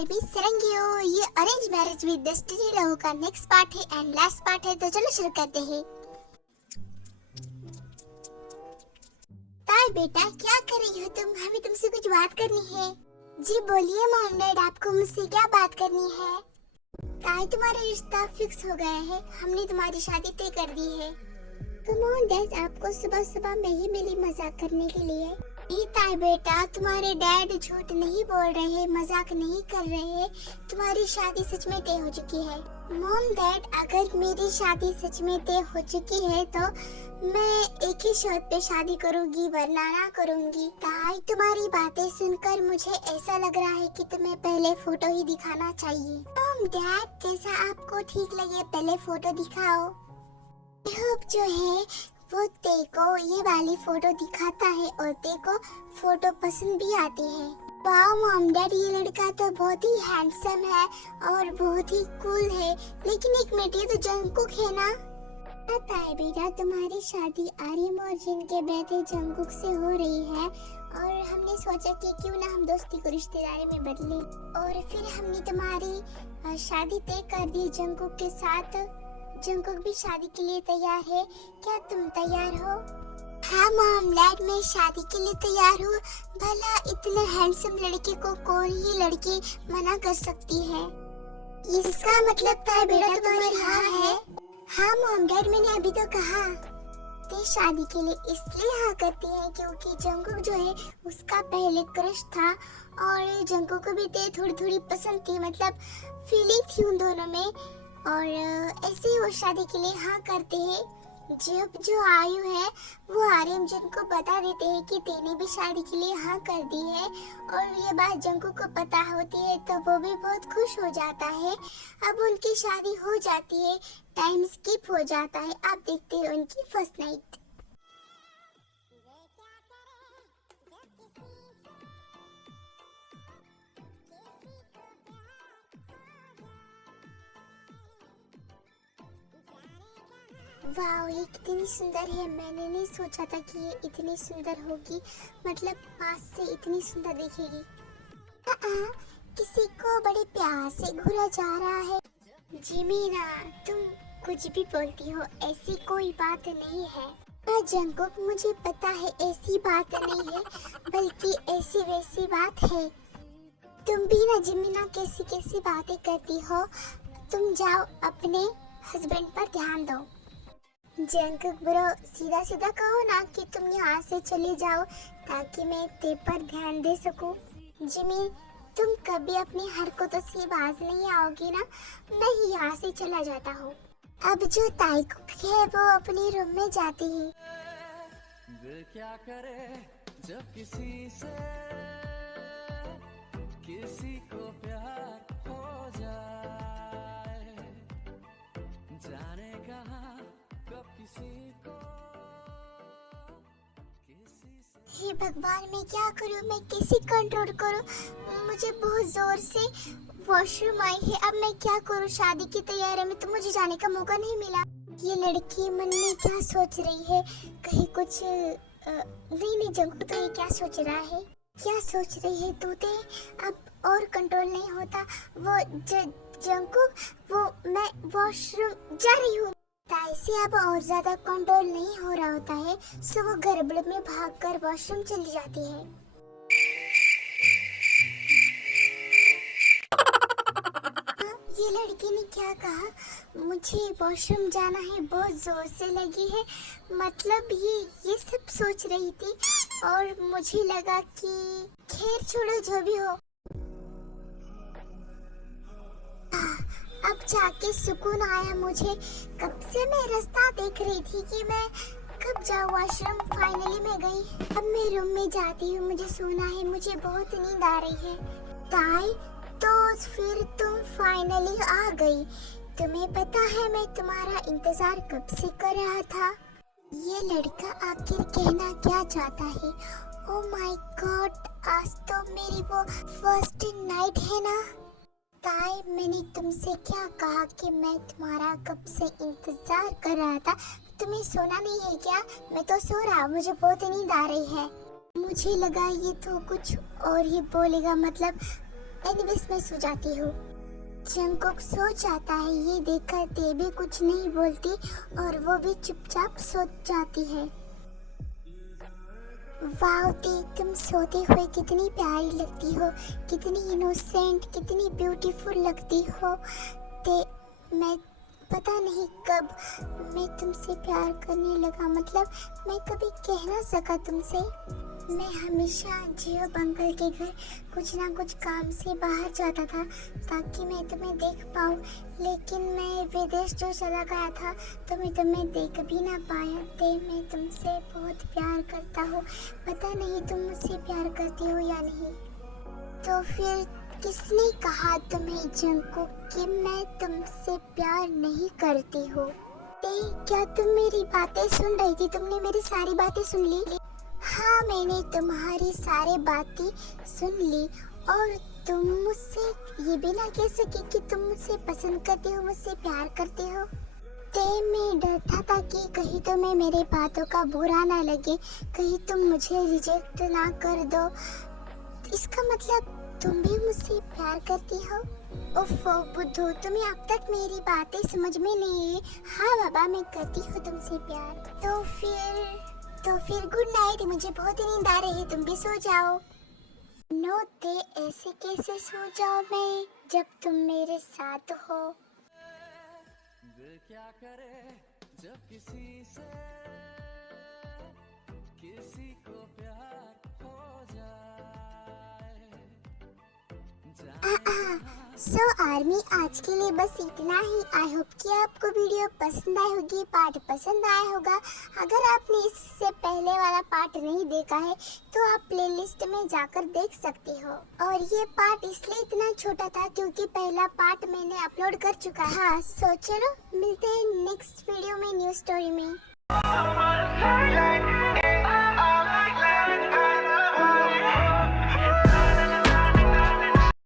RB सरंगियो, ये arrange marriage with destiny love का next part है एंड लास्ट पार्ट है, तो चलो शुरू करते हैं। ताई बेटा, क्या कर रही हो तुम? हमें तुमसे कुछ बात करनी है। जी बोलिए मॉम डैड, आपको मुझसे क्या बात करनी है? ताई, तुम्हारा रिश्ता फिक्स हो गया है, हमने तुम्हारी शादी तय कर दी है। कम ऑन डैड, आपको सुबह सुबह में ही मिली मजाक करने के लिए। नहीं ताई बेटा, तुम्हारे डैड झूठ नहीं बोल रहे, मजाक नहीं कर रहे। तुम्हारी शादी सच में तय हो चुकी है। मॉम डैड, अगर मेरी शादी सच में तय हो चुकी है तो मैं एक ही शर्त पे शादी करूंगी, वरना ना करूंगी। ताई, तुम्हारी बातें सुनकर मुझे ऐसा लग रहा है कि तुम्हें पहले फोटो ही दिखाना चाहिए। मॉम डैड, जैसा आपको ठीक लगे पहले फोटो दिखाओ। होप जो है वो तेको ये वाली फोटो दिखाता है और तेको फोटो पसंद भी आती है। वाओ मॉम डैड, ये लड़का तो बहुत ही हैंडसम है और बहुत ही कूल है। लेकिन एक मिनट, ये तो जंगकुक है ना? पता है बेटा, तुम्हारी शादी आर्यम और जिन के बेटे जंगकुक से हो रही है और हमने सोचा कि क्यों ना हम दोस्ती को रिश्तेदारी में बदले, और फिर हमने तुम्हारी शादी तय कर दी जंगकुक के साथ। जंगकुक भी शादी के लिए तैयार है, क्या तुम तैयार हो? हाँ मॉम डैड, मैं शादी के लिए तैयार हूँ। भला इतने हैंडसम लड़के को कौन ही लड़की मना कर सकती है? इसका मतलब था बेटा तुम्हारी हाँ है? हाँ मॉम डैड, मैंने अभी तो कहा। ते शादी के लिए इसलिए हाँ करती है क्योंकि जंगकुक जो है उसका पहले क्रश था और जंगकुक को भी ते थोड़ी थोड़ी पसंद थी, मतलब फीलिंग थी उन दोनों में, और ऐसे ही वो शादी के लिए हाँ करते हैं। जब जो आयु है वो आर्यम जन को बता देते हैं कि तेने भी शादी के लिए हाँ कर दी है, और ये बात जंगकुक को पता होती है तो वो भी बहुत खुश हो जाता है। अब उनकी शादी हो जाती है, टाइम स्किप हो जाता है। आप देखते हैं उनकी फर्स्ट नाइट। वाह, ये कितनी सुंदर है। मैंने नहीं सोचा था कि ये इतनी सुंदर होगी, मतलब पास से इतनी सुंदर दिखेगी। किसी को बड़े प्यार से घूरा जा रहा है। जिमीना, तुम कुछ भी बोलती हो, ऐसी कोई बात नहीं है। हाँ जंगकुक, मुझे पता है ऐसी बात नहीं है, बल्कि ऐसी वैसी बात है। तुम भी ना जिमीना कैसी कैसी बातें करती हो। तुम जाओ, अपने हस्बैंड पर ध्यान दो। जंगकुक ब्रो, सीधा सीधा कहो ना कि तुम यहाँ से चले जाओ ताकि मैं ते पर ध्यान दे सकूं। जिमी, तुम कभी अपनी हरकतों से बाज नहीं आओगी ना? मैं ही यहाँ से चला जाता हूँ। अब जो ताईकुक है वो अपने रूम में जाती है। दिल क्या करे जब किसी से किसी को प्यार हो जाए, जाने कहाँ कब किसी को किसी से। हे भगवान, मैं क्या करूँ? मैं कैसे कंट्रोल करूँ? मुझे बहुत जोर से वॉशरूम आई है, अब मैं क्या करूँ? शादी की तैयारी में तो मुझे जाने का मौका नहीं मिला। ये लड़की मन में क्या सोच रही है? कहीं कुछ नहीं जंगकुक, तो ये क्या सोच रहा है? क्या सोच रही है तूते? अब और कंट्रोल नहीं होता। वो जंगकुक, वो मैं वॉशरूम जा रही हूँ। ताई से अब और ज्यादा कंट्रोल नहीं हो रहा होता है, सो वो गड़बड़ में भागकर वॉशरूम चली जाती है। ये लड़की ने क्या कहा? मुझे वॉशरूम जाना है, बहुत जोर से लगी है। मतलब ये सब सोच रही थी और मुझे लगा कि खैर छोड़ो, जो भी हो। अब जाके सुकून आया मुझे। कब से मैं रास्ता देख रही थी कि मैं कब जाऊँ वॉशरूम। फाइनली मैं गई। अब मैं रूम में जाती हूँ, मुझे सोना है, मुझे बहुत नींद आ रही है। ताई, तो फिर तुम फाइनली आ गई। तुम्हें पता है मैं तुम्हारा इंतजार कब से कर रहा था। ये लड़का आखिर कहना क्या चाहता है? ओह माय गॉड, आज तो मेरी वो फर्स्ट नाइट है ना। ताई, मैंने तुमसे क्या कहा कि मैं तुम्हारा कब से इंतजार कर रहा था? तुम्हें सोना नहीं है क्या? मैं तो सो रहा, मुझे बहुत नींद आ रही है। मुझे लगा ये तो कुछ और ही बोलेगा, मतलब एनीवेज मैं सो जाती हूँ। जंगकुक सो जाता है, ये देखकर तेबी कुछ नहीं बोलती और वो भी चुपचाप सो जाती है। वाओ ते, तुम सोते हुए कितनी प्यारी लगती हो, कितनी इनोसेंट, कितनी ब्यूटीफुल लगती हो। ते, मैं पता नहीं कब मैं तुमसे प्यार करने लगा, मतलब मैं कभी कह ना सका तुमसे। मैं हमेशा जियोब अंकल के घर कुछ ना कुछ काम से बाहर जाता था ताकि मैं तुम्हें देख पाऊँ, लेकिन मैं विदेश जो चला गया था तो मैं तुम्हें देख भी ना पाया। ते, मैं तुमसे बहुत प्यार करता हूँ, पता नहीं तुम मुझसे प्यार करती हो या नहीं। तो फिर किसने कहा तुम्हें जंगकुक कि मैं तुमसे प्यार नहीं करती हूँ? ते, क्या तुम मेरी बातें सुन रही थी? तुमने मेरी सारी बातें सुन ली? हाँ, मैंने तुम्हारी सारी बातें सुन ली और तुम मुझसे ये भी ना कह सके कि तुम मुझसे पसंद करते हो, मुझसे प्यार करते हो। ते, मैं डरता था कि कहीं तुम्हें मेरे बातों का बुरा ना लगे, कहीं तुम मुझे रिजेक्ट ना कर दो। इसका मतलब तुम भी मुझसे प्यार करती हो? ओफो बुद्धू, तुम्हें अब तक मेरी बातें समझ में नहीं है। हाँ बाबा, मैं करती हूँ तुमसे प्यार। तो फिर गुड नाइट, मुझे बहुत नींद आ रही है, तुम भी सो जाओ। नो ते, ऐसे कैसे सो जाओ मैं जब तुम मेरे साथ हो? दिल क्या करे जब किसी से किसी को प्यार हो जाए। सो आर्मी, आज के लिए बस इतना ही। आई होप कि आपको वीडियो पसंद आई होगी, पार्ट पसंद आया होगा। अगर आपने इससे पहले वाला पार्ट नहीं देखा है तो आप प्लेलिस्ट में जाकर देख सकते हो। और ये पार्ट इसलिए इतना छोटा था क्योंकि पहला पार्ट मैंने अपलोड कर चुका है। हाँ, सो चलो मिलते हैं नेक्स्ट वीडियो में न्यू स्टोरी में।